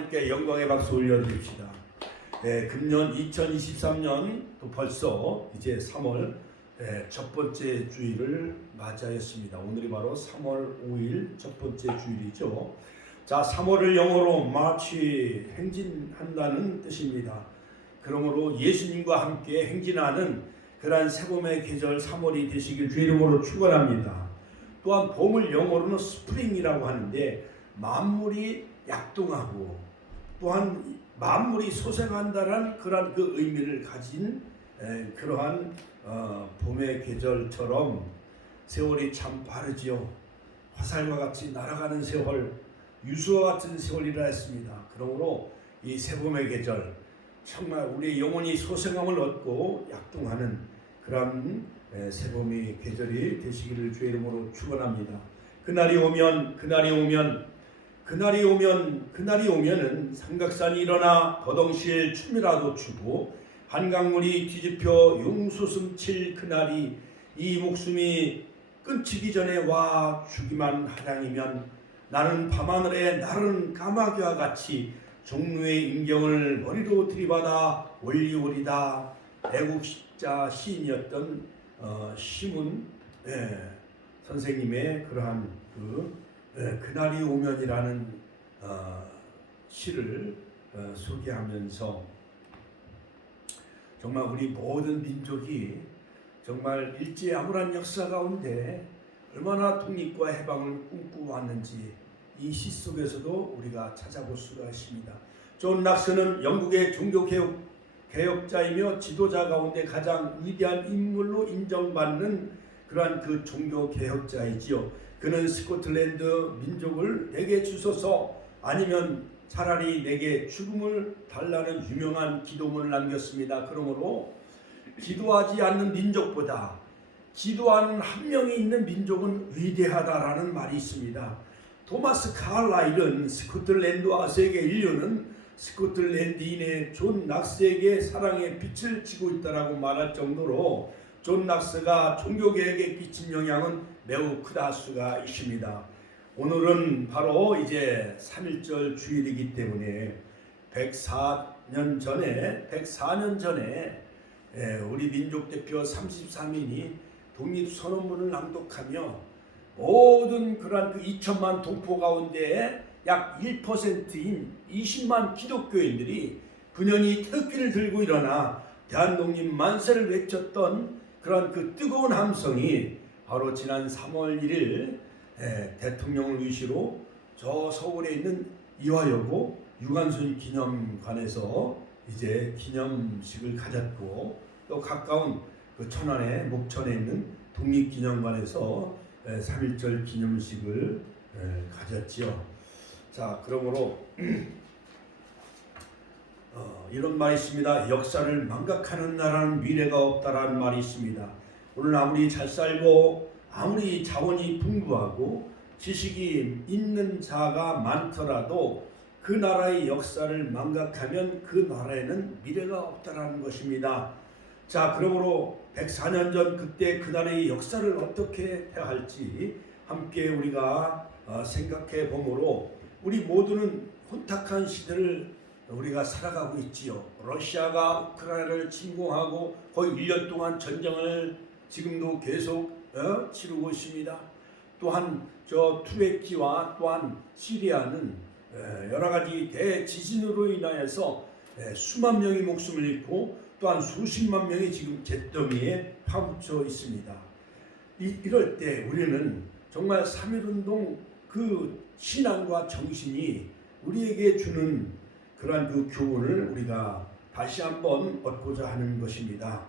함께 영광의 박수 올려드립시다. 네, 금년 2023년 또 벌써 이제 3월 첫 번째 주일을 맞이하였습니다. 오늘이 바로 3월 5일 첫 번째 주일이죠. 자, 3월을 영어로 마치 행진한다는 뜻입니다. 그러므로 예수님과 함께 행진하는 그러한 새봄의 계절 3월이 되시길 주의 이름으로 축원합니다. 또한 봄을 영어로는 스프링이라고 하는데 만물이 약동하고 또한 만물이 소생한다는 그러한 그 의미를 가진 그러한 봄의 계절처럼 세월이 참 빠르지요. 화살과 같이 날아가는 세월, 유수와 같은 세월이라 했습니다. 그러므로 이 새봄의 계절 정말 우리의 영혼이 소생함을 얻고 약동하는 그런 새봄의 계절이 되시기를 주의 이름으로 축원합니다. 그날이 오면은 삼각산이 일어나 거동실 춤이라도 추고 한강물이 뒤집혀 용솟음 칠 그날이 이 목숨이 끊기기 전에 와 주기만 하량이면 나는 밤하늘의 나른 까마귀와 같이 종루의 임경을 머리로 들이받아 올리오리다. 애국자 시인이었던 시문 선생님의 그러한 그날이 오면이라는 시를 소개하면서 정말 우리 모든 민족이 정말 일제아무란 역사 가운데 얼마나 독립과 해방을 꿈꾸었는지 이 시 속에서도 우리가 찾아볼 수가 있습니다. 존 락스는 영국의 종교개혁자이며 지도자 가운데 가장 위대한 인물로 인정받는 그러한 그 종교개혁자이지요. 그는 스코틀랜드 민족을 내게 주소서 아니면 차라리 내게 죽음을 달라는 유명한 기도문을 남겼습니다. 그러므로 기도하지 않는 민족보다 기도하는 한 명이 있는 민족은 위대하다라는 말이 있습니다. 토마스 칼라일은 스코틀랜드 와서에게 인류는 스코틀랜드인의 존 락스에게 사랑의 빛을 지고 있다라고 말할 정도로 존 락스가 종교개혁에 끼친 영향은 매우 크다 수가 있습니다. 오늘은 바로 이제 3.1절 주일이기 때문에 104년 전에 우리 민족 대표 33인이 독립선언문을 낭독하며 모든 그러한 그 2천만 동포 가운데 약 1%인 20만 기독교인들이 분연히 태극기를 들고 일어나 대한독립 만세를 외쳤던 그런 그 뜨거운 함성이 바로 지난 3월 1일 대통령을 위시로 저 서울에 있는 이화여고 유관순 기념관에서 이제 기념식을 가졌고 또 가까운 그 천안의 목천에 있는 독립기념관에서 3.1절 기념식을 가졌지요. 자, 그러므로 이런 말이 있습니다. 역사를 망각하는 나라는 미래가 없다라는 말이 있습니다. 오늘 아무리 잘 살고 아무리 자원이 풍부하고 지식이 있는 자가 많더라도 그 나라의 역사를 망각하면 그 나라에는 미래가 없다라는 것입니다. 자, 그러므로 104년 전 그때 그날의 역사를 어떻게 해야 할지 함께 우리가 생각해 보므로 우리 모두는 혼탁한 시대를 우리가 살아가고 있지요. 러시아가 우크라이나를 침공하고 거의 1년 동안 전쟁을 지금도 계속 치르고 있습니다. 또한 저 투르키와 또한 시리아는 여러 가지 대지진으로 인하여서 수만 명이 목숨을 잃고 또한 수십만 명이 지금 잿더미에 파묻혀 있습니다. 이럴 때 우리는 정말 3.1운동 그 신앙과 정신이 우리에게 주는 그러한 그 교훈을 우리가 다시 한번 얻고자 하는 것입니다.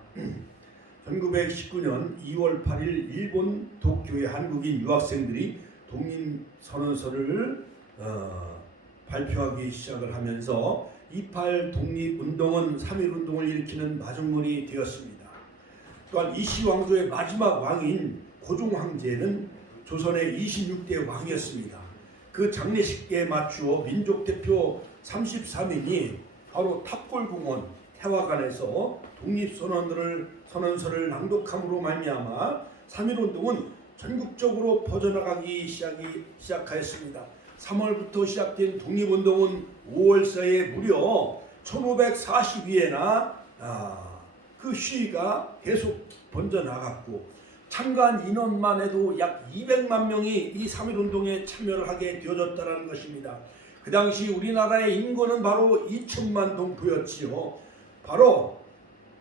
1919년 2월 8일 일본 도쿄의 한국인 유학생들이 독립선언서를 발표하기 시작을 하면서 28 독립운동은 3.1운동을 일으키는 마중물이 되었습니다. 또한 이시 왕조의 마지막 왕인 고종 황제는 조선의 26대 왕이었습니다. 그 장례식에 맞추어 민족 대표 33인이 바로 탑골공원 태화관에서 독립선언서를 낭독함으로 말미암아 3.1운동은 전국적으로 퍼져나가기 시작하였습니다. 3월부터 시작된 독립운동은 5월 사이에 무려 1542회나 그 시위가 계속 번져나갔고 참가한 인원만 해도 약 200만 명이 이 3.1운동에 참여를 하게 되어졌다는 것입니다. 그 당시 우리나라의 인구는 바로 2천만 동포였지요. 바로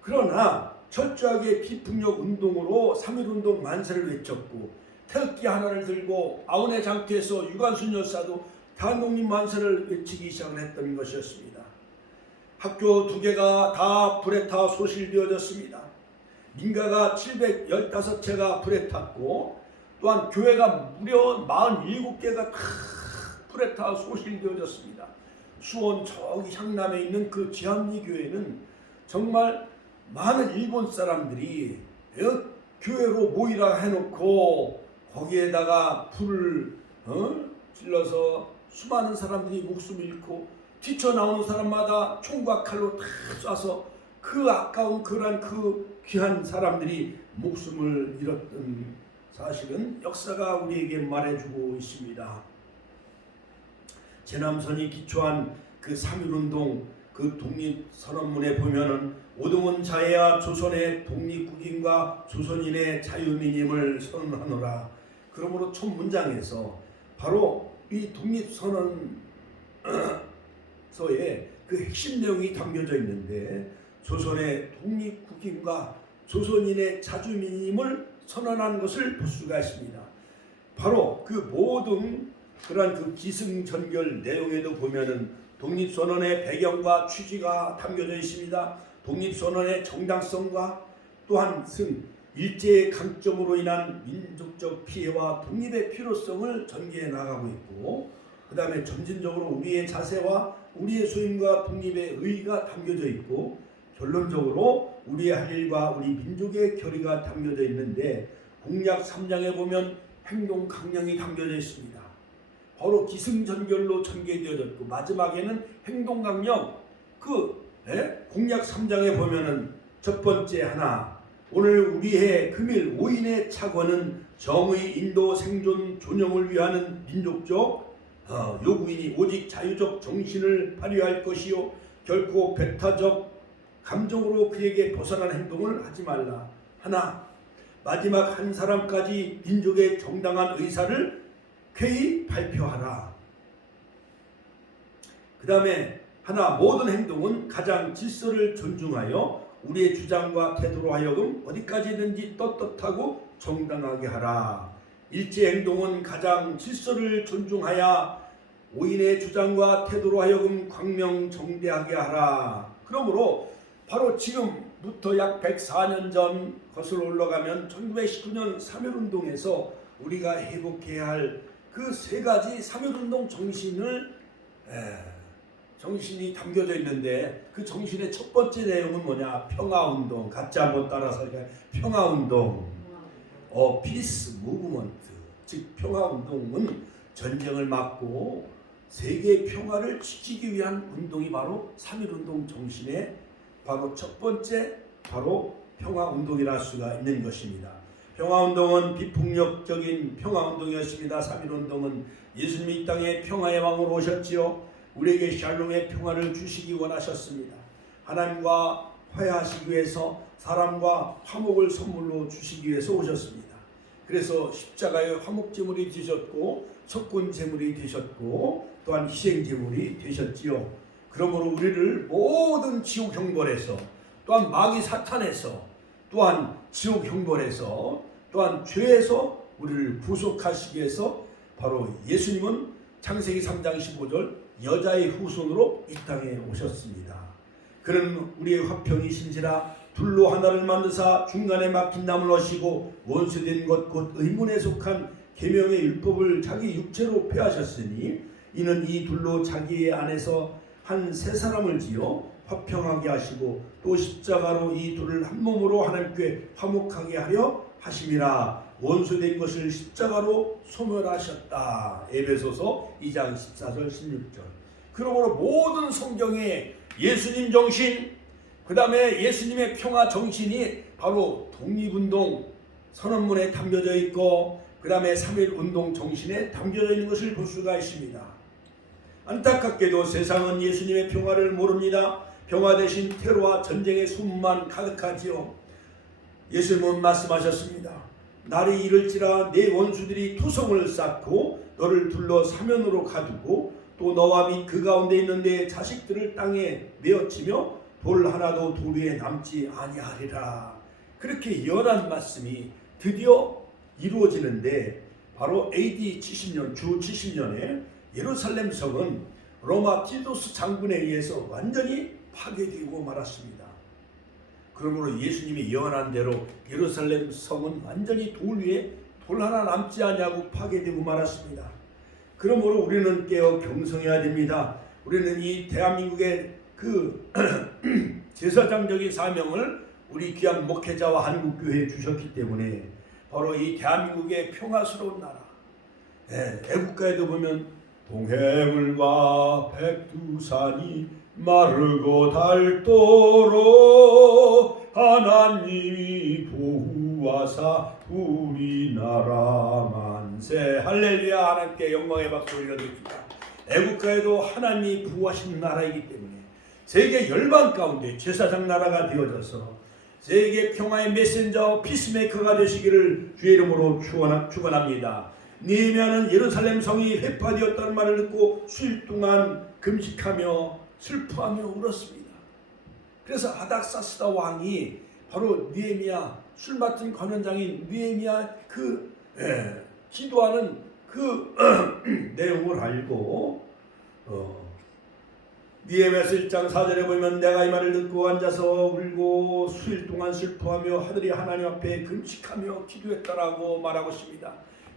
그러나 철저하게 비폭력 운동으로 3.1운동 만세를 외쳤고 태극기 하나를 들고 아우네 장터에서 유관순 여사도 대한독립 만세를 외치기 시작을 했던 것이었습니다. 학교 2개가 다 불에 타 소실되어졌습니다. 민가가 715채가 불에 탔고 또한 교회가 무려 47개가 다 불에 타 소실되어졌습니다. 수원 저기 향남에 있는 그 지한리 교회는 정말 많은 일본 사람들이 교회로 모이라 해놓고 거기에다가 불을 질러서 수많은 사람들이 목숨을 잃고 뛰쳐나오는 사람마다 총과 칼로 다 쏴서 그 아까운 그 귀한 사람들이 목숨을 잃었던 사실은 역사가 우리에게 말해주고 있습니다. 제남선이 기초한 그 3.1운동 그 독립선언문에 보면은 오동원 자해야 조선의 독립국인과 조선인의 자유민임을 선언하노라. 그러므로 첫 문장에서 바로 이 독립선언서에 그 핵심 내용이 담겨져 있는데 조선의 독립국인과 조선인의 자주민임을 선언한 것을 볼 수가 있습니다. 바로 그 모든 그러한 그 기승전결 내용에도 보면은 독립선언의 배경과 취지가 담겨져 있습니다. 독립선언의 정당성과 또한 일제의 강점으로 인한 민족적 피해와 독립의 필요성을 전개해 나가고 있고 그 다음에 점진적으로 우리의 자세와 우리의 소임과 독립의 의의가 담겨져 있고 결론적으로 우리의 할 일과 우리 민족의 결의가 담겨져 있는데 공약 3장에 보면 행동 강령이 담겨져 있습니다. 바로 기승전결로 전개되어졌고 마지막에는 행동 강령 공약 3장에 보면은 첫 번째 하나 오늘 우리의 금일 5인의 착원은 정의 인도 생존 존영을 위하는 민족적 요구이니 오직 자유적 정신을 발휘할 것이요 결코 배타적 감정으로 그에게 벗어난 행동을 하지 말라. 하나 마지막 한 사람까지 민족의 정당한 의사를 쾌히 발표하라. 그 다음에 하나 모든 행동은 가장 질서를 존중하여 우리의 주장과 태도로 하여금 어디까지든지 떳떳하고 정당하게 하라. 일제 행동은 가장 질서를 존중하여 오인의 주장과 태도로 하여금 광명정대하게 하라. 그러므로 바로 지금부터 약 104년 전 거슬러 올라가면 1919년 3.1운동에서 우리가 회복해야 할 그 세 가지 3.1운동 정신이 담겨져 있는데 그 정신의 첫 번째 내용은 뭐냐? 평화운동. 같이 한번 따라서 할까요? 평화운동. Peace Movement. 즉 평화운동은 전쟁을 막고 세계의 평화를 지키기 위한 운동이 바로 3.1운동 정신의 바로 첫 번째 바로 평화운동이라 할 수가 있는 것입니다. 평화운동은 비폭력적인 평화운동이었습니다. 3.1운동은 예수님이 이 땅에 평화의 왕으로 오셨지요. 우리에게 샬롬의 평화를 주시기 원하셨습니다. 하나님과 화해하시기 위해서 사람과 화목을 선물로 주시기 위해서 오셨습니다. 그래서 십자가의 화목제물이 되셨고 석곤제물이 되셨고 또한 희생제물이 되셨지요. 그러므로 우리를 모든 지옥 형벌에서 또한 마귀 사탄에서 또한 지옥 형벌에서 또한 죄에서 우리를 구속하시기 위해서 바로 예수님은 창세기 3장 15절 여자의 후손으로 이 땅에 오셨습니다. 그는 우리의 화평이신지라 둘로 하나를 만드사 중간에 막힌 나무를 얻으시고 원수된 것 곧 의문에 속한 계명의 율법을 자기 육체로 폐하셨으니 이는 이 둘로 자기 안에서 한 세 사람을 지어 화평하게 하시고 또 십자가로 이 둘을 한 몸으로 하나님께 화목하게 하려 하심이라. 원수된 것을 십자가로 소멸하셨다. 에베소서 2장 14절 16절. 그러므로 모든 성경에 예수님 정신 그 다음에 예수님의 평화 정신이 바로 독립운동 선언문에 담겨져 있고 그 다음에 3.1운동 정신에 담겨져 있는 것을 볼 수가 있습니다. 안타깝게도 세상은 예수님의 평화를 모릅니다. 평화 대신 테러와 전쟁의 소문만 가득하지요. 예수님은 말씀하셨습니다. 날이 이를지라 내 원수들이 투성을 쌓고 너를 둘러 사면으로 가두고 또 너와 및 그 가운데 있는 내 자식들을 땅에 내어치며 돌 하나도 돌 위에 남지 아니하리라. 그렇게 예언한 말씀이 드디어 이루어지는데 바로 AD 70년 주 70년에 예루살렘 성은 로마 티토스 장군에 의해서 완전히 파괴되고 말았습니다. 그러므로 예수님이 예언한 대로 예루살렘 성은 완전히 돌 위에 돌 하나 남지 않냐고 파괴되고 말았습니다. 그러므로 우리는 깨어 경성해야 됩니다. 우리는 이 대한민국의 그 제사장적인 사명을 우리 귀한 목회자와 한국교회에 주셨기 때문에 바로 이 대한민국의 평화스러운 나라, 애국가에도 보면 동해물과 백두산이 마르고 닳도록 하나님이 보호하사 우리나라 만세. 할렐루야. 하나님께 영광의 박수 올려드립니다. 애국가에도 하나님이 부하신 나라이기 때문에 세계 열방 가운데 제사장 나라가 되어져서 세계 평화의 메신저 피스메이커가 되시기를 주의 이름으로 축원합니다. 느헤미야는 예루살렘 성이 회파되었다는 말을 듣고 수일 동안 금식하며 슬퍼하며 울었습니다. 그래서 아닥사스다 왕이 바로 느헤미야, 술 맡은 관원장인 느헤미야 기도하는 그 내용을 알고 느헤미야서 1장 4절에 보면 내가 이 말을 듣고 앉아서 울고 수일 동안 슬퍼하며 하늘이 하나님 앞에 금식하며 기도했다라고 말하고 있습니다.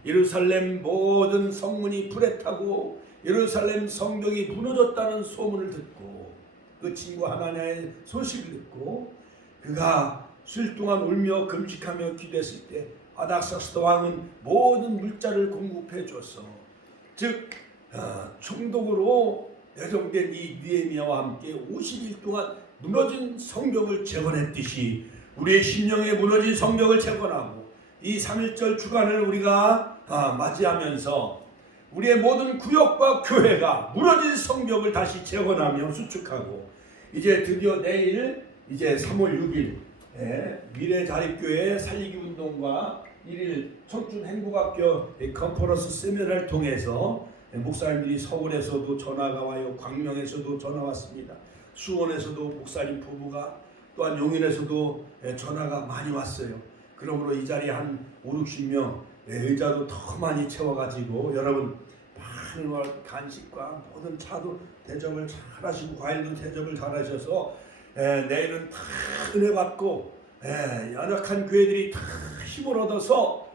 예루살렘 모든 성문이 불에 타고 예루살렘 성벽이 무너졌다는 소문을 듣고 그 친구 하나냐의 소식을 듣고 그가 수일 동안 울며 금식하며 기도했을 때 아닥사스다 왕은 모든 물자를 공급해 줬어. 즉 총독으로 내정된 이 느헤미야와 함께 50일 동안 무너진 성벽을 재건했듯이 우리의 심령에 무너진 성벽을 재건하고 이 3.1절 주간을 우리가 맞이하면서 우리의 모든 구역과 교회가 무너진 성벽을 다시 재건하며 수축하고 이제 드디어 내일 이제 3월 6일 미래자립교회 살리기 운동과 1일 청춘 행복학교 컨퍼런스 세미나를 통해서 목사님들이 서울에서도 전화가 와요. 광명에서도 전화 왔습니다. 수원에서도 목사님 부부가 또한 용인에서도 전화가 많이 왔어요. 그러므로 이 자리에 한 5, 60명 의자도 더 많이 채워가지고 여러분 많은 간식과 모든 차도 대접을 잘 하시고 과일도 대접을 잘 하셔서 내일은 다 은혜 받고 연약한 교회들이 다 힘을 얻어서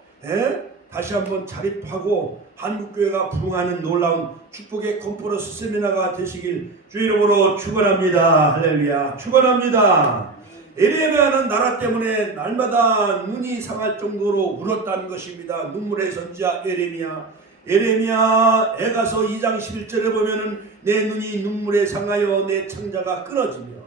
다시 한번 자립하고 한국교회가 부흥하는 놀라운 축복의 컨퍼런스 세미나가 되시길 주 이름으로 축원합니다. 할렐루야. 축원합니다. 에레미야는 나라 때문에 날마다 눈이 상할 정도로 울었다는 것입니다. 눈물의 선지자 에레미야. 에가서 2장 11절에 보면은 내 눈이 눈물에 상하여 내 창자가 끊어지며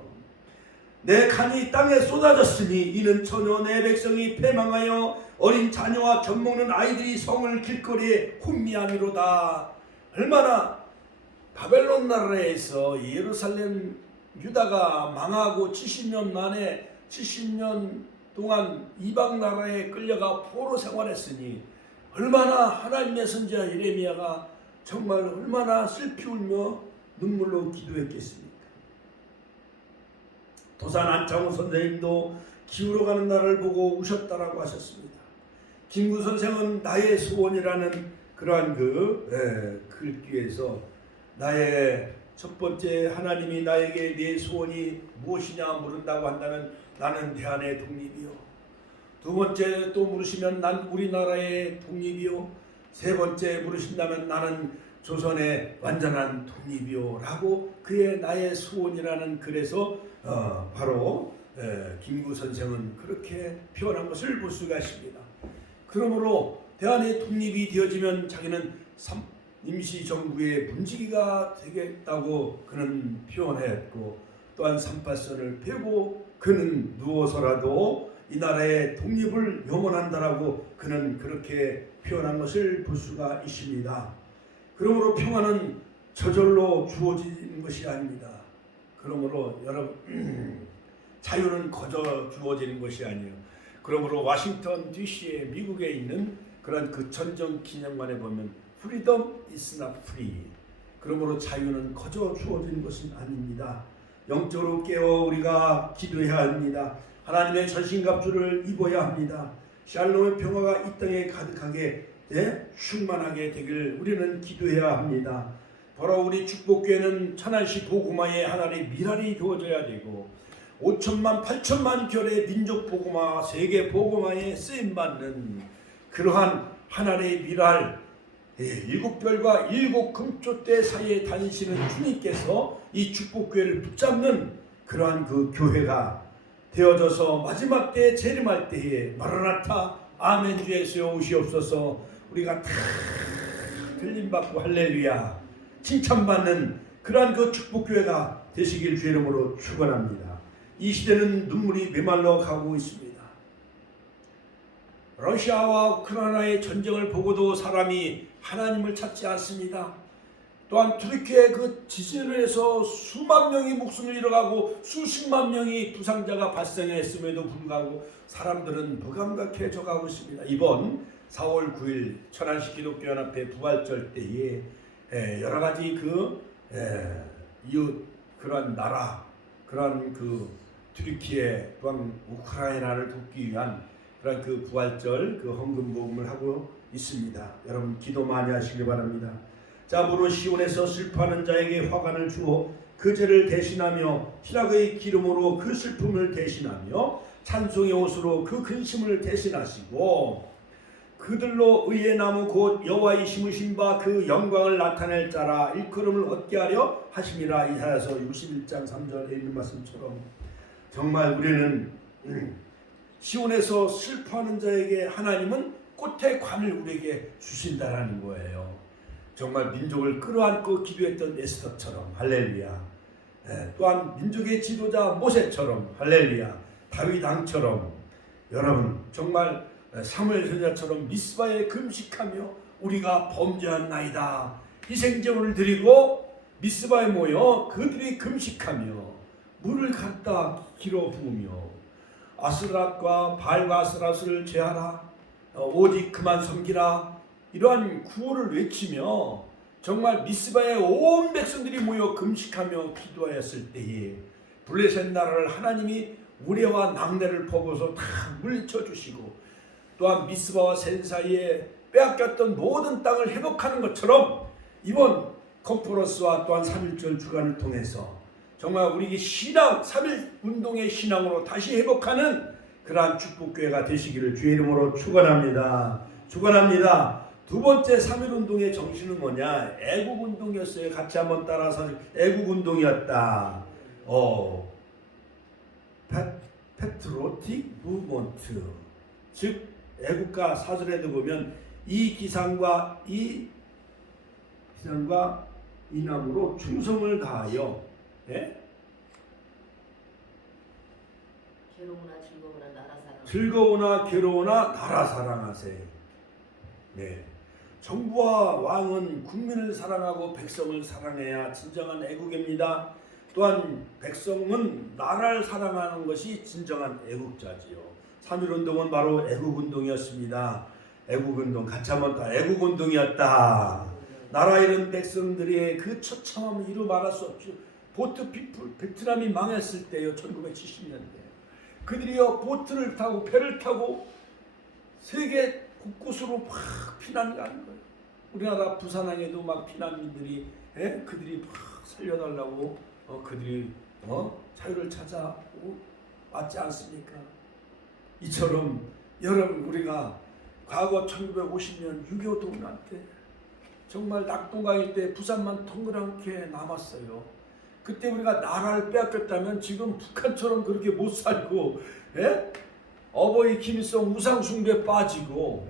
내 간이 땅에 쏟아졌으니 이는 전혀 내 백성이 패망하여 어린 자녀와 젖먹는 아이들이 성을 길거리에 혼미함이로다. 얼마나 바벨론 나라에서 예루살렘 유다가 망하고 70년 만에 70년 동안 이방 나라에 끌려가 포로 생활했으니 얼마나 하나님의 선지자 예레미야가 정말 얼마나 슬피 울며 눈물로 기도했겠습니까? 도산 안창호 선생님도 기울어가는 나를 보고 우셨다라고 하셨습니다. 김구 선생은 나의 소원이라는 그러한 글귀에서 나의 첫 번째 하나님이 나에게 네 소원이 무엇이냐 물은다고 한다면 나는 대한의 독립이요. 두 번째 또 물으시면 난 우리나라의 독립이요. 세 번째 물으신다면 나는 조선의 완전한 독립이요 라고 그의 나의 소원이라는 글에서 바로 김구 선생은 그렇게 표현한 것을 볼 수가 있습니다. 그러므로 대한의 독립이 되어지면 자기는 임시정부의 문지기가 되겠다고 그는 표현했고 또한 삼팔선을 펴고 그는 누워서라도 이 나라의 독립을 염원한다라고 그는 그렇게 표현한 것을 볼 수가 있습니다. 그러므로 평화는 저절로 주어지는 것이 아닙니다. 그러므로 여러분 자유는 거저 주어지는 것이 아니에요. 그러므로 워싱턴 DC에 미국에 있는 그런 그 전정 기념관에 보면 freedom is not free. 그러므로 자유는 거저 주어지는 것은 아닙니다. 영적으로 깨어 우리가 기도해야 합니다. 하나님의 전신갑주를 입어야 합니다. 샬롬의 평화가 이 땅에 가득하게 충만하게 되길 우리는 기도해야 합니다. 바로 우리 축복교회는 천안시 보고마에 하나님의 미랄이 주어져야 되고 5천만 8천만 결의 민족 보고마 세계 보고마에 쓰임받는 그러한 하나님의 미랄 일곱 별과 일곱 금조대 사이에 다니시는 주님께서 이 축복교회를 붙잡는 그러한 그 교회가 되어져서 마지막 때에 재림할 때에 마라나타 아멘 주 예수여 오시옵소서 우리가 다 들림받고 할렐루야 칭찬받는 그러한 그 축복교회가 되시길 주 이름으로 축원합니다. 이 시대는 눈물이 메말라 가고 있습니다. 러시아와 우크라이나의 전쟁을 보고도 사람이 하나님을 찾지 않습니다. 또한 투르키의 그 지진을 해서 수만 명이 목숨을 잃어가고 수십만 명이 부상자가 발생했음에도 불구하고 사람들은 무감각해져 가고 있습니다. 이번 4월 9일 천안시 기독교연합회 부활절 때에 여러 가지 이웃 그런 나라 그런 그 투르키에 또한 우크라이나를 돕기 위한 그런 그 부활절 그 헌금 모금을 하고 있습니다. 여러분 기도 많이 하시기 바랍니다. 자, 무릇 시온에서 슬퍼하는 자에게 화관을 주어 그 죄를 대신하며 희락의 기름으로 그 슬픔을 대신하며 찬송의 옷으로 그 근심을 대신하시고 그들로 의의 나무 곧 여호와의 심으신 바 그 영광을 나타낼 자라 일컬음을 얻게 하려 하심이라. 이사야서 61장 3절에 있는 말씀처럼 정말 우리는 시온에서 슬퍼하는 자에게 하나님은 꽃의 관을 우리에게 주신다라는 거예요. 정말 민족을 끌어안고 기도했던 에스더처럼 할렐루야. 또한 민족의 지도자 모세처럼 할렐루야. 다윗 왕처럼 여러분 정말 사무엘 선지자처럼 미스바에 금식하며 우리가 범죄한 나이다 희생제물을 드리고 미스바에 모여 그들이 금식하며 물을 갖다 길어 부으며 아스рат과 바알과 아스라스를 제하라 오직 그만 섬기라 이러한 구호를 외치며 정말 미스바에 온 백성들이 모여 금식하며 기도하였을 때에 블레셋 나라를 하나님이 우레와 낙내를 퍼부어서 다 물리쳐 주시고 또한 미스바와 센 사이에 빼앗겼던 모든 땅을 회복하는 것처럼 이번 컨퍼런스와 또한 3.1절 주간을 통해서 정말 우리 신앙 3.1 운동의 신앙으로 다시 회복하는 그러한 축복교회가 되시기를 주의 이름으로 축원합니다. 축원합니다. 두 번째 3.1 운동의 정신은 뭐냐? 애국 운동이었어요. 같이 한번 따라서 애국 운동이었다. 패트로틱 무브먼트, 즉 애국가 사설에도 보면 이 기상과 이 나무로 충성을 다하여 즐거우나 괴로우나 나라 사랑하세. 정부와 왕은 국민을 사랑하고 백성을 사랑해야 진정한 애국입니다. 또한 백성은 나라를 사랑하는 것이 진정한 애국자지요. 3.1 운동은 바로 애국 운동이었습니다. 애국 운동 같이 한번 다 애국 운동이었다. 나라 잃은 백성들의 그 처참함을 이루 말할 수 없죠. 보트 피플 베트남이 망했을 때요. 1970년대 그들이요 보트를 타고 배를 타고 세계 곳곳으로 막 피난 가는 거예요. 우리나라 부산항에도 막 피난민들이 그들이 막 살려달라고 그들이 자유를 찾아 왔지 않습니까? 이처럼 여러분 우리가 과거 1950년 6.25 동란 때 정말 낙동강일 때 부산만 동그랗게 남았어요. 그때 우리가 나라를 빼앗겼다면 지금 북한처럼 그렇게 못 살고 어버이 김일성 우상숭배에 빠지고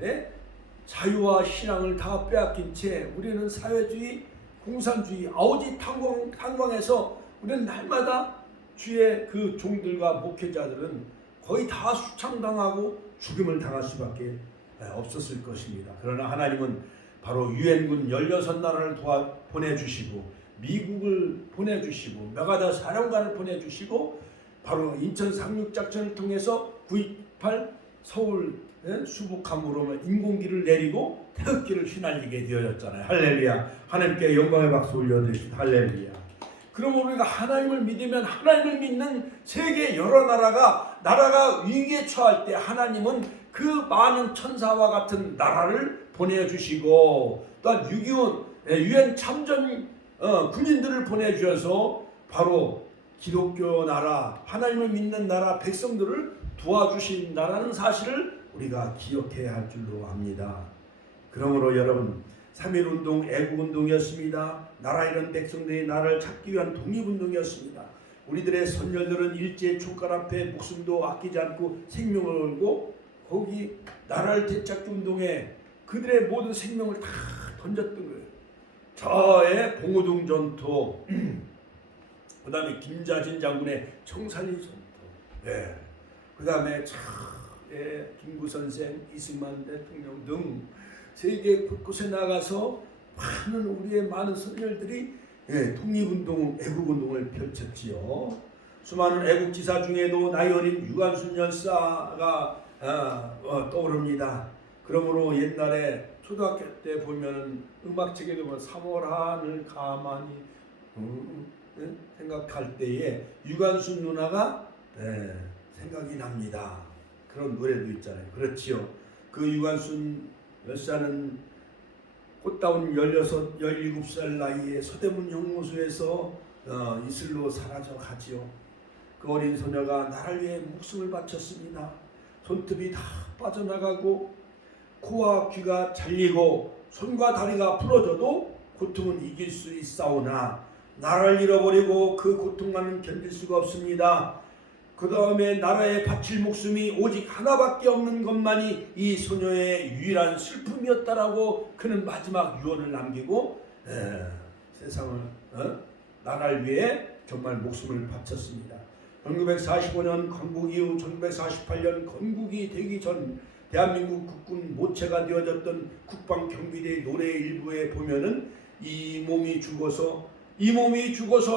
자유와 신앙을 다 빼앗긴 채 우리는 사회주의 공산주의 아우지 탄광에서 우리는 날마다 주의 그 종들과 목회자들은 거의 다 수창당하고 죽임을 당할 수밖에 없었을 것입니다. 그러나 하나님은 바로 유엔군 16나라를 보내주시고 미국을 보내주시고 메가다 사령관을 보내주시고 바로 인천 상륙작전을 통해서 9.28 서울 수북함으로 인공기를 내리고 태극기를 휘날리게 되어졌잖아요. 할렐루야. 하나님께 영광의 박수 올려드립시다. 할렐루야. 그러면 우리가 하나님을 믿으면 하나님을 믿는 세계 여러 나라가 위기에 처할 때 하나님은 그 많은 천사와 같은 나라를 보내주시고 또한 유엔 참전 군인들을 보내주셔서 바로 기독교 나라, 하나님을 믿는 나라 백성들을 도와주신다는 사실을 우리가 기억해야 할 줄로 압니다. 그러므로 여러분 3.1운동 애국운동이었습니다. 나라 잃은 백성들의 나라를 찾기 위한 독립운동이었습니다. 우리들의 선열들은 일제의 총칼 앞에 목숨도 아끼지 않고 생명을 걸고 거기 나라를 되찾기 운동에 그들의 모든 생명을 다 던졌던 거예요. 저의 봉오동 전투, 그 다음에 김자진 장군의 청산리 전투, 그 다음에 김구 선생, 이승만 대통령 등 세계 곳곳에 나가서 우리의 많은 선열들이 독립운동, 애국운동을 펼쳤지요. 수많은 애국지사 중에도 나이 어린 유관순 열사가 떠오릅니다. 그러므로 옛날에 초등학교 때 보면 음악책에 보면 3월 하늘 가만히 생각할 때에 유관순 누나가 생각이 납니다. 그런 노래도 있잖아요. 그렇지요. 그 유관순 열사는 꽃다운 16, 17살 나이에 서대문 형무소에서 이슬로 사라져 가지요. 그 어린 소녀가 나를 위해 목숨을 바쳤습니다. 손톱이 다 빠져나가고 코와 귀가 잘리고 손과 다리가 부러져도 고통은 이길 수 있사오나 나라를 잃어버리고 그 고통만은 견딜 수가 없습니다. 그 다음에 나라에 바칠 목숨이 오직 하나밖에 없는 것만이 이 소녀의 유일한 슬픔이었다라고 그는 마지막 유언을 남기고 세상을 나라를 위해 정말 목숨을 바쳤습니다. 1945년 건국 이후 1948년 건국이 되기 전 대한민국 국군 모체가 되어졌던 국방경비대 노래 일부에 보면은 이 몸이 죽어서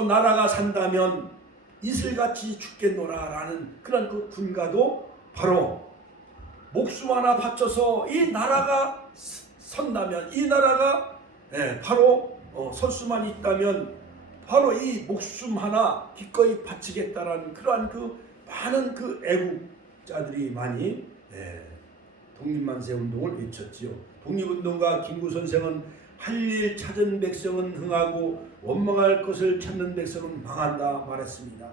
나라가 산다면 이슬같이 죽겠노라 라는 그런 그 군가도 바로 목숨 하나 바쳐서 이 나라가 선다면 이 나라가 바로 설 수만 있다면 바로 이 목숨 하나 기꺼이 바치겠다라는 그러한 그 많은 그 애국자들이 많이 독립만세 운동을 외쳤지요. 독립운동가 김구 선생은 할 일 찾은 백성은 흥하고 원망할 것을 찾는 백성은 망한다 말했습니다.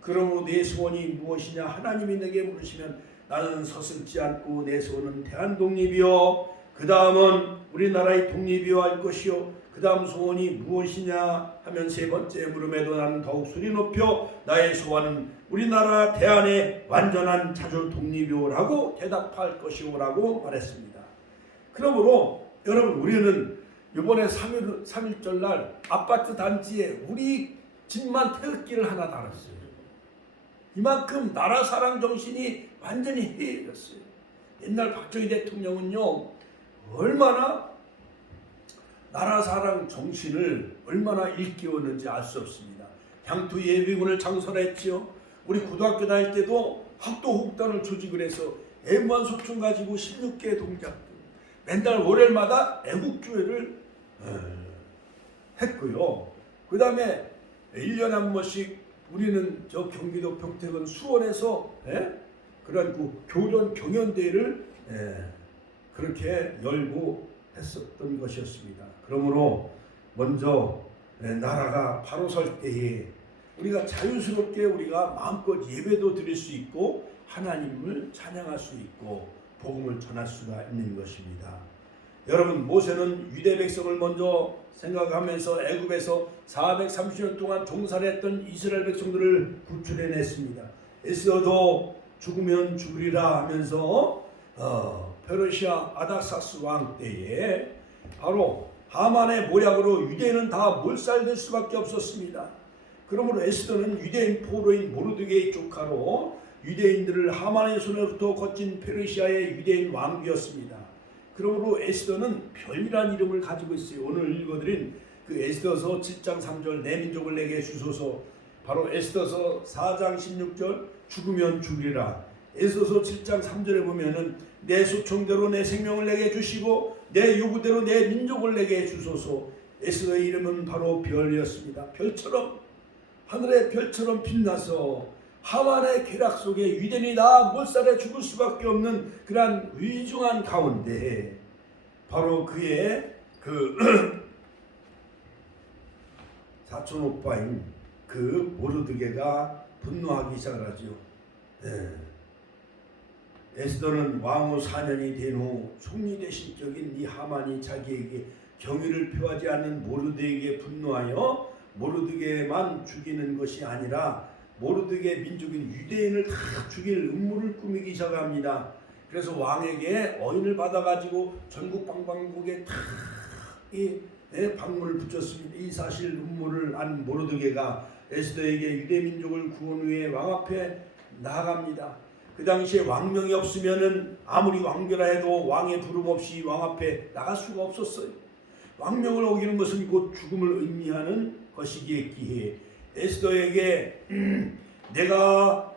그러므로 내 소원이 무엇이냐 하나님이 내게 물으시면 나는 서슴지 않고 내 소원은 대한독립이요 그 다음은 우리나라의 독립이요 할 것이요 그 다음 소원이 무엇이냐 하면 세 번째 물음에도 나는 더욱 소리 높여 나의 소원은 우리나라 대한의 완전한 자주 독립이요라고 대답할 것이요라고 말했습니다. 그러므로 여러분 우리는 이번에 3.1절 날 아파트 단지에 우리 집만 태극기를 하나 달았어요. 이만큼 나라 사랑 정신이 완전히 해졌어요. 옛날 박정희 대통령은요 얼마나 나라 사랑 정신을 얼마나 일깨웠는지 알 수 없습니다. 향토 예비군을 창설했지요. 우리 고등학교 다닐 때도 학도 호국단을 조직을 해서 애무한 소총 가지고 16개 동작 맨날 월요일마다 애국교회를 했고요. 그 다음에 1년에 한 번씩 우리는 저 경기도 평택은 수원에서 그런 그 교련 경연대회를 그렇게 열고 했었던 것이었습니다. 그러므로 먼저 나라가 바로 설 때에 우리가 자유스럽게 우리가 마음껏 예배도 드릴 수 있고 하나님을 찬양할 수 있고 복음을 전할 수가 있는 것입니다. 여러분 모세는 유대 백성을 먼저 생각하면서 애굽에서 430년 동안 종살이 했던 이스라엘 백성들을 구출해냈습니다. 에스더도 죽으면 죽으리라 하면서 페르시아 아닥사스 왕 때에 바로 하만의 모략으로 유대인은 다 몰살될 수밖에 없었습니다. 그러므로 에스더는 유대인 포로인 모르드게의 조카로 유대인들을 하만의 손에부터 거친 페르시아의 유대인 왕비였습니다. 그러므로 에스더는 별이라는 이름을 가지고 있어요. 오늘 읽어드린 그 에스더서 7장 3절 내 민족을 내게 주소서. 바로 에스더서 4장 16절 죽으면 죽이라. 에스더서 7장 3절에 보면은 내 소청대로 내 생명을 내게 주시고 내 요구대로 내 민족을 내게 주소서. 에스더의 이름은 바로 별이었습니다. 별처럼, 하늘의 별처럼 빛나서 하만의 쾌락 속에 유대인이 다 몰살에 죽을 수밖에 없는 그러한 위중한 가운데 바로 그의 그 사촌 오빠인 그 모르드게가 분노하기 시작을 하죠. 에스더는 왕후 4년이 된 후 총리 대신적인 이 하만이 자기에게 경의를 표하지 않는 모르드게에게 분노하여 모르드게만 죽이는 것이 아니라 모르드게 민족인 유대인을 다 죽일 음모를 꾸미기 시작합니다. 그래서 왕에게 어인을 받아가지고 전국 방방곡에 다 이 방문을 붙였습니다. 이 사실 음모를 안 모르드게가 에스더에게 유대 민족을 구원 위해 왕 앞에 나아갑니다. 그 당시에 왕명이 없으면은 아무리 왕벼라 해도 왕의 부름 없이 왕 앞에 나갈 수가 없었어요. 왕명을 어기는 것은 곧 죽음을 의미하는 것이기에 에스더에게 내가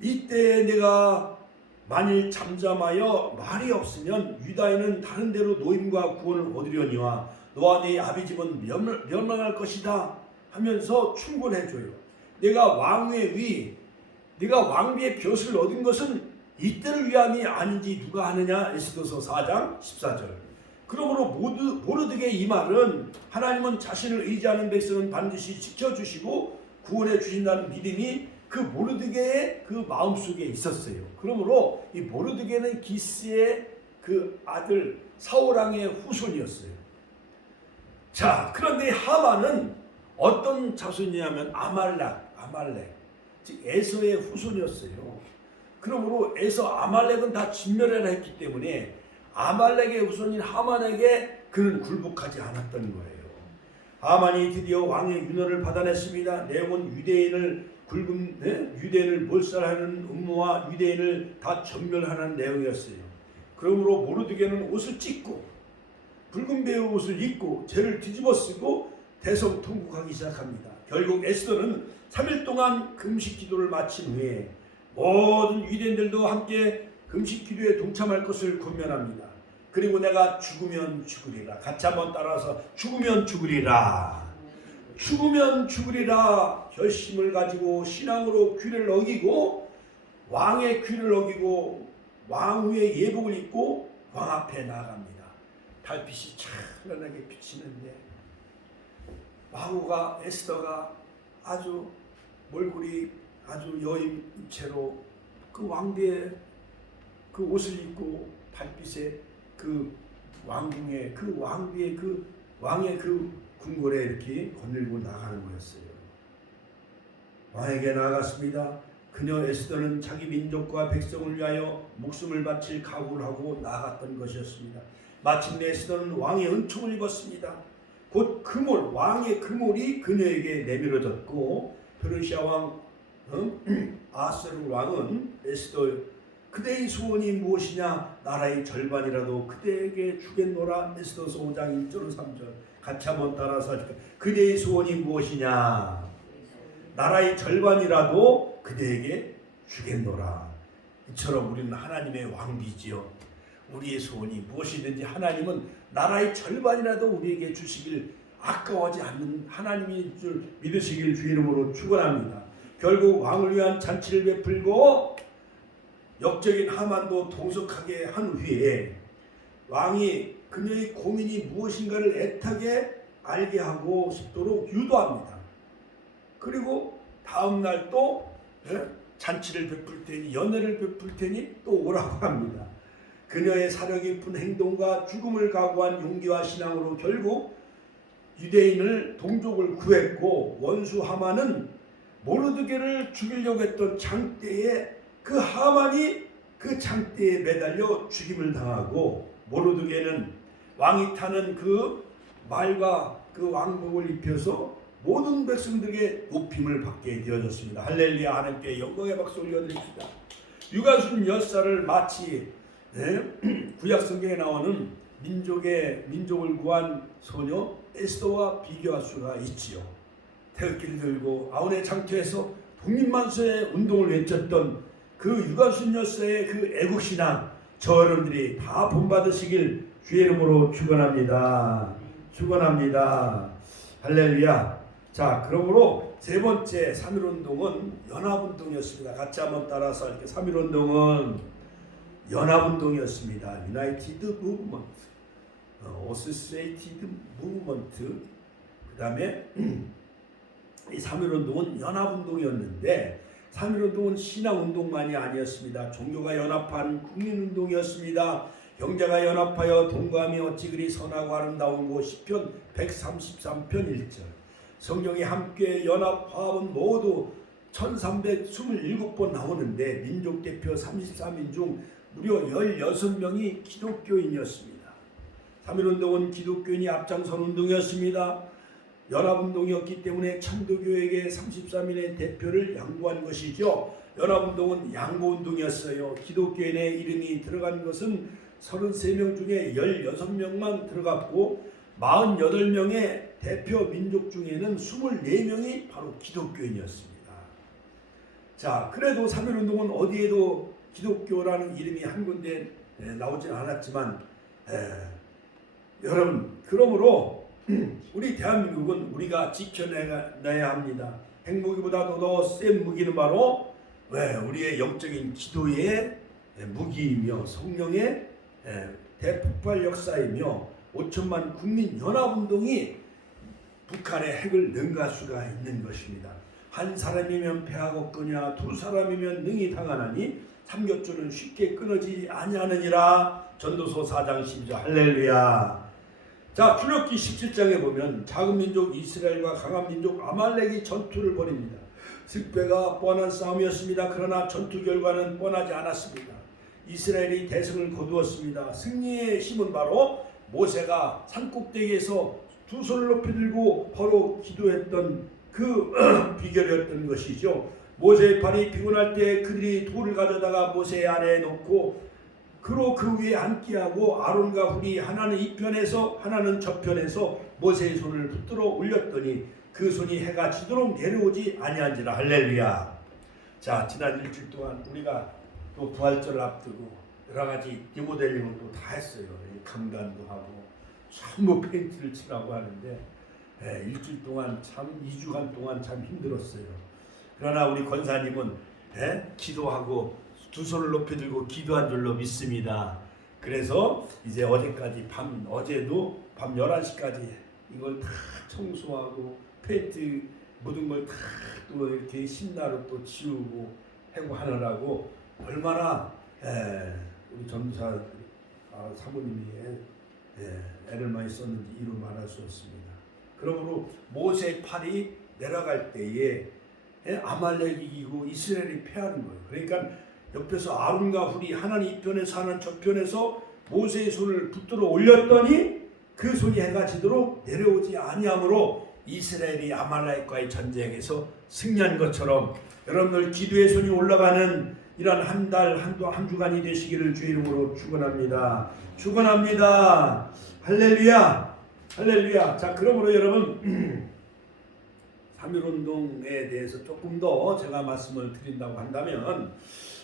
이때 내가 만일 잠잠하여 말이 없으면 유다인은 다른 데로 노임과 구원을 얻으려니와 너와 네 아비집은 멸망할 것이다 하면서 충고해줘요. 내가 왕의 위, 네가 왕비의 벼슬을 얻은 것은 이때를 위함이 아닌지 누가 하느냐. 에스더서 4장 14절. 그러므로 모르드게의 이 말은 하나님은 자신을 의지하는 백성은 반드시 지켜주시고 구원해 주신다는 믿음이 그 모르드게의 그 마음속에 있었어요. 그러므로 이 모르드게는 기스의 그 아들 사울왕의 후손이었어요. 자, 그런데 하만은 어떤 자손이냐면 아말렉 즉 에서의 후손이었어요. 그러므로 에서 아말렉은 다 진멸해라 했기 때문에 아말렉의 후손인 하만에게 그는 굴복하지 않았던 거예요. 하만이 드디어 왕의 윤허를 받아냈습니다. 내용은 유대인을 몰살하는 음모와 유대인을 다 전멸하는 내용이었어요. 그러므로 모르드게는 옷을 찢고 붉은 배의 옷을 입고 죄를 뒤집어 쓰고 대성통곡하기 시작합니다. 결국 에스더는 3일 동안 금식 기도를 마친 후에 모든 유대인들도 함께 금식 기도에 동참할 것을 권면합니다. 그리고 내가 죽으면 죽으리라. 같이 한번 따라서 죽으면 죽으리라. 죽으면 죽으리라. 결심을 가지고 신앙으로 귀를 어기고 왕의 귀를 어기고 왕후의 예복을 입고 왕 앞에 나아갑니다. 달빛이 찬란하게 비치는데 왕후가 에스더가 아주 몰골이 아주 여인 채로 그 왕비의 그 옷을 입고 달빛에 그 왕궁의 그 왕비의 그 왕의 그 궁궐에 이렇게 거닐고 나가는 거였어요. 왕에게 나아갔습니다. 그녀 에스더는 자기 민족과 백성을 위하여 목숨을 바칠 각오를 하고 나아갔던 것이었습니다. 마침내 에스더는 왕의 은총을 입었습니다. 곧 그몰, 왕의 그몰이 그녀에게 내밀어졌고 페르시아 왕 아하스웨로 왕은 에스더 그대의 소원이 무엇이냐? 나라의 절반이라도 그대에게 주겠노라. 에스더서 5장 1절 3절 같이 한번 따라서 하실까요? 그대의 소원이 무엇이냐? 나라의 절반이라도 그대에게 주겠노라. 이처럼 우리는 하나님의 왕비지요. 우리의 소원이 무엇이든지 하나님은 나라의 절반이라도 우리에게 주시길 아까워하지 않는 하나님인 줄 믿으시길 주 이름으로 축원합니다. 결국 왕을 위한 잔치를 베풀고 역적인 하만도 동석하게 한 후에 왕이 그녀의 고민이 무엇인가를 애타게 알게 하고 싶도록 유도합니다. 그리고 다음 날 또 잔치를 베풀 테니 연회를 베풀 테니 또 오라고 합니다. 그녀의 사려 깊은 행동과 죽음을 각오한 용기와 신앙으로 결국 유대인을 동족을 구했고 원수 하만은 모르드게를 죽이려고 했던 장대에 그 하만이 그 장대에 매달려 죽임을 당하고 모르드게는 왕이 타는 그 말과 그 왕복을 입혀서 모든 백성들에게 높임을 받게 되어졌습니다. 할렐루야. 하나님께 영광의 박수 올려드립니다. 유가순 열사를 마치 구약 성경에 나오는 민족을 구한 소녀 에스더와 비교할 수가 있지요. 태극기를 들고 아우네 장터에서 독립만세의 운동을 외쳤던 그 유관순 여사의 그 애국신앙, 저 여러분들이 다 본받으시길 주의 이름으로 축원합니다. 축원합니다. 할렐루야. 자, 그러므로 세 번째 3.1운동은 연합운동이었습니다. 같이 한번 따라서 이렇게 3.1운동은 연합운동이었습니다. United Movement, Associated Movement. 그 다음에 이 3.1운동은 연합운동이었는데 3.1운동은 신앙운동만이 아니었습니다. 종교가 연합한 국민운동이었습니다. 형제가 연합하여 동감이 어찌 그리 선하고 아름다운고 시편 133편 1절. 성령이 함께 연합 화합은 모두 1327번 나오는데 민족 대표 34민 중 무려 16명이 기독교인이었습니다. 3.1운동은 기독교인이 앞장선 운동이었습니다. 연합운동이었기 때문에 천도교에게 33인의 대표를 양보한 것이죠. 연합운동은 양보운동이었어요. 기독교인의 이름이 들어간 것은 33명 중에 16명만 들어갔고 48명의 대표 민족 중에는 24명이 바로 기독교인이었습니다. 자, 그래도 3.1운동은 어디에도 기독교라는 이름이 한 군데 나오진 않았지만 여러분, 그러므로 우리 대한민국은 우리가 지켜내야 합니다. 핵무기보다도 더 센 무기는 바로 우리의 영적인 기도의 무기이며 성령의 대폭발 역사이며 5천만 국민 연합운동이 북한의 핵을 능가할 수가 있는 것입니다. 한 사람이면 패하겠거냐 두 사람이면 능히 당하나니 삼겹줄은 쉽게 끊어지지 아니하느니라. 전도서 4장 12절. 할렐루야. 자, 출애굽기 17장에 보면 작은 민족 이스라엘과 강한 민족 아말렉이 전투를 벌입니다. 승패가 뻔한 싸움이었습니다. 그러나 전투 결과는 뻔하지 않았습니다. 이스라엘이 대승을 거두었습니다. 승리의 힘은 바로 모세가 산꼭대기에서 두 손을 높이 들고 바로 기도했던 그 비결이었던 것이죠. 모세의 팔이 피곤할 때 그들이 돌을 가져다가 모세의 아래에 놓고 그로 그 위에 앉게 하고 아론과 훌이 하나는 이편에서 하나는 저편에서 모세의 손을 붙들어 올렸더니 그 손이 해가 지도록 내려오지 아니한지라. 할렐루야. 자, 지난 일주일 동안 우리가 또 부활절을 앞두고 여러 가지 리모델링을 또 다 했어요. 강단도 하고 전부 페인트를 칠하고 하는데 일주일 동안 참 2주간 동안 참 힘들었어요. 그러나 우리 권사님은 기도하고 두 손을 높이 들고 기도한 줄로 믿습니다. 그래서 이제 어제까지 어제도 밤 11시까지 이걸 다 청소하고 페인트 묻은 걸 다 또 이렇게 신나로 또 지우고 하고 하느라고 얼마나 우리 전도사 사모님이 애를 많이 썼는지 이루 말할 수 없습니다. 그러므로 모세의 팔이 내려갈 때에 아말렉이 이기고 이스라엘이 패하는 거예요. 그러니까 옆에서 아론과 훌이 하나는 이편에서 하나는 저편에서 모세의 손을 붙들어 올렸더니 그 손이 해가 지도록 내려오지 아니하므로 이스라엘이 아말렉과의 전쟁에서 승리한 것처럼 여러분들 기도의 손이 올라가는 이런 한 달, 한 주간이 되시기를 주의 이름으로 축원합니다. 축원합니다. 할렐루야. 할렐루야. 자, 그러므로 여러분 3.1운동에 대해서 조금 더 제가 말씀을 드린다고 한다면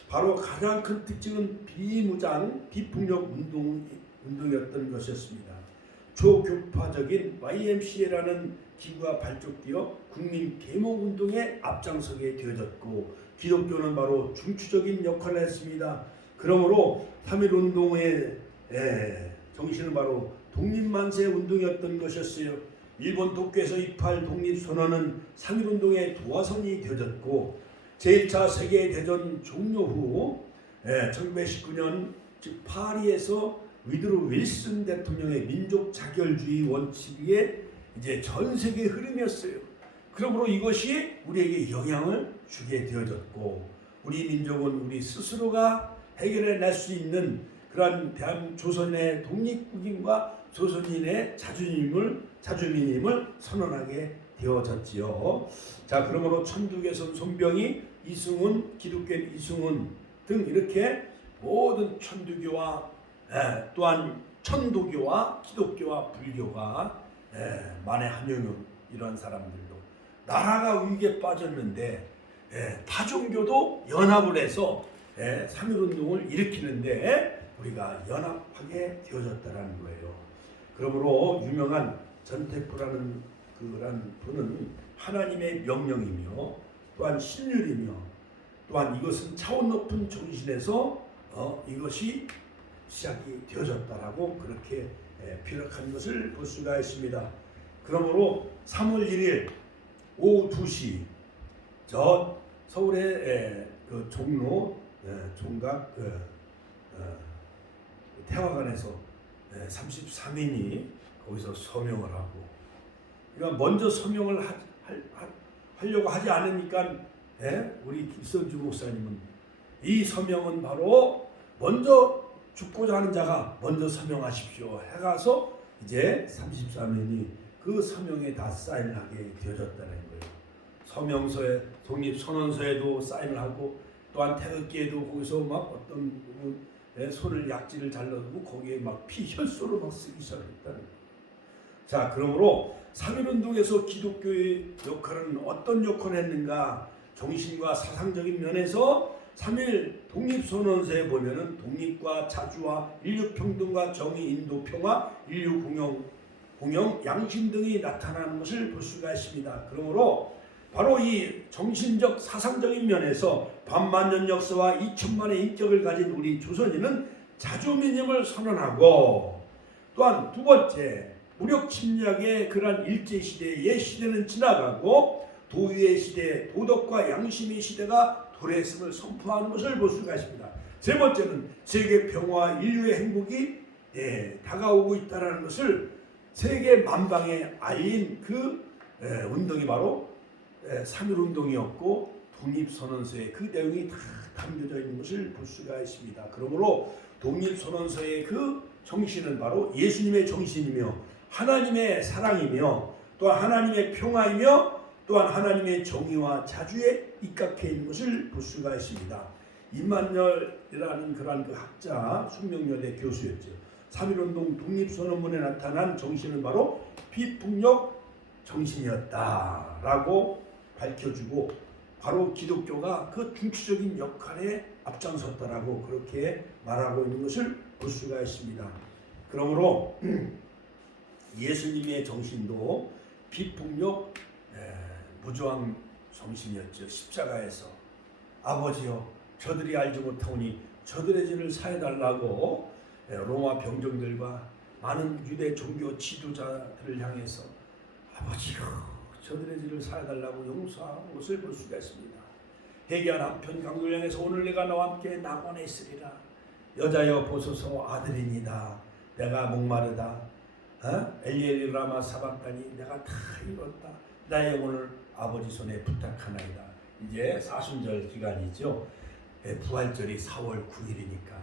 바로 가장 큰 특징은 비무장, 비폭력 운동이었던 것이었습니다. 초교파적인 YMCA라는 기구가 발족되어 국민 계몽운동에 앞장서게 되어졌고 기독교는 바로 중추적인 역할을 했습니다. 그러므로 3.1운동의 정신은 바로 독립만세 운동이었던 것이었어요. 일본 도쿄에서 입할 독립선언은 3.1운동의 도화선이 되어졌고 제1차 세계대전 종료 후 1919년 즉 파리에서 위드로 윌슨 대통령의 민족 자결주의 원칙에 이제 전 세계 흐름이었어요. 그러므로 이것이 우리에게 영향을 주게 되어졌고 우리 민족은 우리 스스로가 해결해낼 수 있는 그러한 조선의 독립국인과 조선인의 자주민임을 선언하게 되어졌지요. 자, 그러므로 천두교선 손병희, 이승훈, 기독교인 이승훈 등 이렇게 모든 천두교와 또한 천도교와 기독교와 불교가 만해 한영은 이런 사람들도 나라가 위기에 빠졌는데 타종교도 연합을 해서 3.1운동을 일으키는데 우리가 연합하게 되어졌다는 거예요. 그러므로 유명한 전태프라는 그런 분은 하나님의 명령이며 또한 신율이며 또한 이것은 차원 높은 정신에서 이것이 시작이 되어졌다라고 그렇게 피력한 것을 볼 수가 있습니다. 그러므로 3월 1일 오후 2시 저 서울의 그 종로 종각 태화관에서 33인이 거기서 서명을 하고, 그러니까 먼저 서명을 하려고 하지 않으니까 우리 김성주 목사님은 이 서명은 바로 먼저 죽고자 하는 자가 먼저 서명하십시오 해가서 이제 33인이 그 서명에 다 사인하게 되어졌다는 거예요. 서명서에 독립선언서에도 사인을 하고 또한 태극기에도 거기서 막 어떤 손을 약지를 잘라두고 거기에 막 피 혈소를 막 쓰기 시작했다는 거예요. 자, 그러므로 3.1운동에서 기독교의 역할은 어떤 역할을 했는가? 정신과 사상적인 면에서 3.1 독립선언서에 보면은 독립과 자주와 인류평등과 정의, 인도평화, 인류공영, 양심 등이 나타나는 것을 볼 수가 있습니다. 그러므로 바로 이 정신적 사상적인 면에서 반만년 역사와 2천만의 인격을 가진 우리 조선인은 자주민임을 선언하고, 또한 두 번째 무력 침략의 그러한 일제시대 옛 시대는 지나가고 도의의 시대, 도덕과 양심의 시대가 도래했음을 선포하는 것을 볼 수가 있습니다. 세 번째는 세계 평화와 인류의 행복이 다가오고 있다는 것을 세계 만방에 알린 그 운동이 바로 3.1운동이었고 독립선언서에 그 내용이 다 담겨져 있는 것을 볼 수가 있습니다. 그러므로 독립선언서의 그 정신은 바로 예수님의 정신이며 하나님의 사랑이며 또한 하나님의 평화이며 또한 하나님의 정의와 자주에 입각해 있는 것을 볼 수가 있습니다. 임만열이라는 그러한 그 학자 숙명여대 교수였죠. 3.1운동 독립선언문에 나타난 정신은 바로 비폭력 정신이었다라고 밝혀주고 바로 기독교가 그 중추적인 역할에 앞장섰다라고 그렇게 말하고 있는 것을 볼 수가 있습니다. 그러므로 예수님의 정신도 비폭력 무저항 정신이었죠. 십자가에서 아버지여 저들이 알지 못하오니 저들의 죄를 사해달라고 로마 병정들과 많은 유대 종교 지도자들을 향해서 아버지여 저들의 죄를 사해달라고 용서한 것을 볼 수가 있습니다. 회개한 한편 강도를 향해서 오늘 내가 너와 함께 낙원에 있으리라. 여자여 보소서 아들이니다. 내가 목마르다. 엘리엘리 라마 사박다니 내가 다 이뤘다. 나의 영혼을 아버지 손에 부탁하나이다. 이제 사순절 기간이죠. 부활절이 4월 9일이니까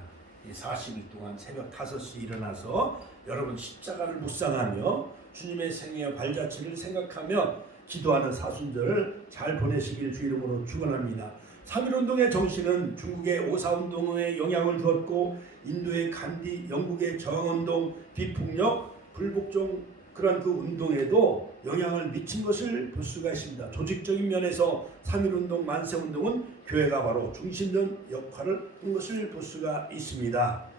이 40일 동안 새벽 5시 일어나서 여러분 십자가를 묵상하며 주님의 생애와 발자취를 생각하며 기도하는 사순절을 잘 보내시길 주 이름으로 축원합니다. 3.1운동의 정신은 중국의 오사운동에 영향을 주었고 인도의 간디, 영국의 저항운동, 비폭력, 불복종 그런 그 운동에도 영향을 미친 것을 볼 수가 있습니다. 조직적인 면에서 3.1운동, 만세운동은 교회가 바로 중심적 역할을 한 것을 볼 수가 있습니다.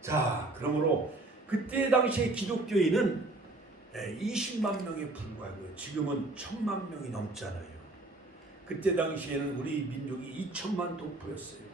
자, 그러므로 그때 당시에 기독교인은 20만 명에 불과하고요. 지금은 1,000만 명이 넘잖아요. 그때 당시에는 우리 민족이 2천만 동포였어요.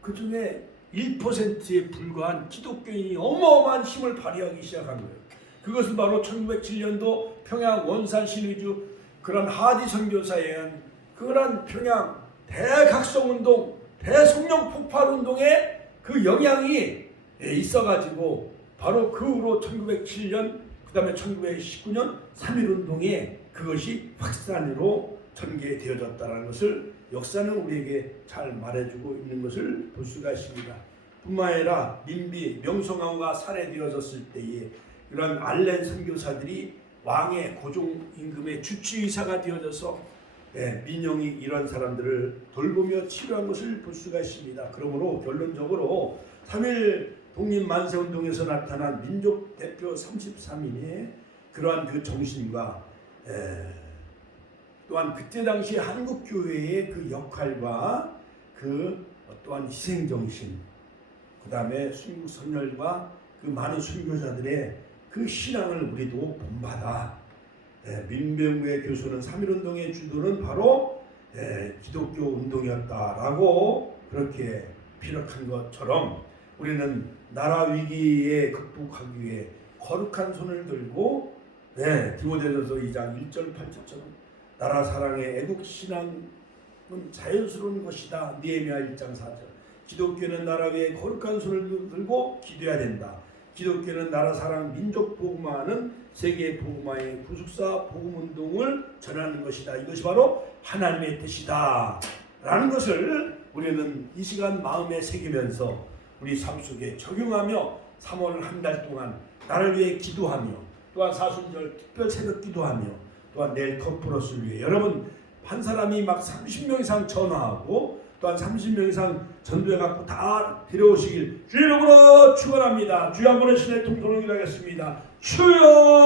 그 중에 1%에 불과한 기독교인이 어마어마한 힘을 발휘하기 시작한 거예요. 그것은 바로 1907년도 평양 원산 신의주 그런 하디 선교사에 의한 그런 평양 대각성운동, 대성령 폭발운동에 그 영향이 있어가지고 바로 그 후로 1907년 그 다음에 1919년 3.1운동에 그것이 확산으로 전개되어졌다는 것을 역사는 우리에게 잘 말해주고 있는 것을 볼 수가 있습니다. 뿐만 아니라 민비, 명성황후가 살해되어졌을 때에 이런 알렌 선교사들이 왕의 고종 임금의 주치의사가 되어져서 민영이 이런 사람들을 돌보며 치료한 것을 볼 수가 있습니다. 그러므로 결론적으로 3.1 독립만세운동에서 나타난 민족 대표 33인의 그러한 그 정신과 또한 그때 당시 한국 교회의 그 역할과 그 또한 희생 정신, 그 다음에 순국 선열과 그 많은 순교자들의 그 신앙을 우리도 본받아. 민병구의 교수는 3.1운동의 주도는 바로 기독교 운동이었다라고 그렇게 피력한 것처럼 우리는 나라 위기에 극복하기 위해 거룩한 손을 들고 디모데전서 2장 1절 8절처럼 나라 사랑의 애국 신앙은 자연스러운 것이다. 느헤미야 1장 4절. 기독교는 나라 위에 거룩한 손을 들고 기도해야 된다. 기독교는 나라 사랑 민족 복음화하는 세계 복음화의 구속사 복음 운동을 전하는 것이다. 이것이 바로 하나님의 뜻이다 라는 것을 우리는 이 시간 마음에 새기면서 우리 삶 속에 적용하며 3월 한 달 동안 나를 위해 기도하며 또한 사순절 특별 새벽 기도하며 또한 내일 컨퍼런스를 위해 여러분 한 사람이 막 30명 이상 전화하고 또한 30명 이상 전도해갖고 다 데려오시길 주의 이름으로 축원합니다. 주여 한번 신의 통성을 기도하겠습니다. 주여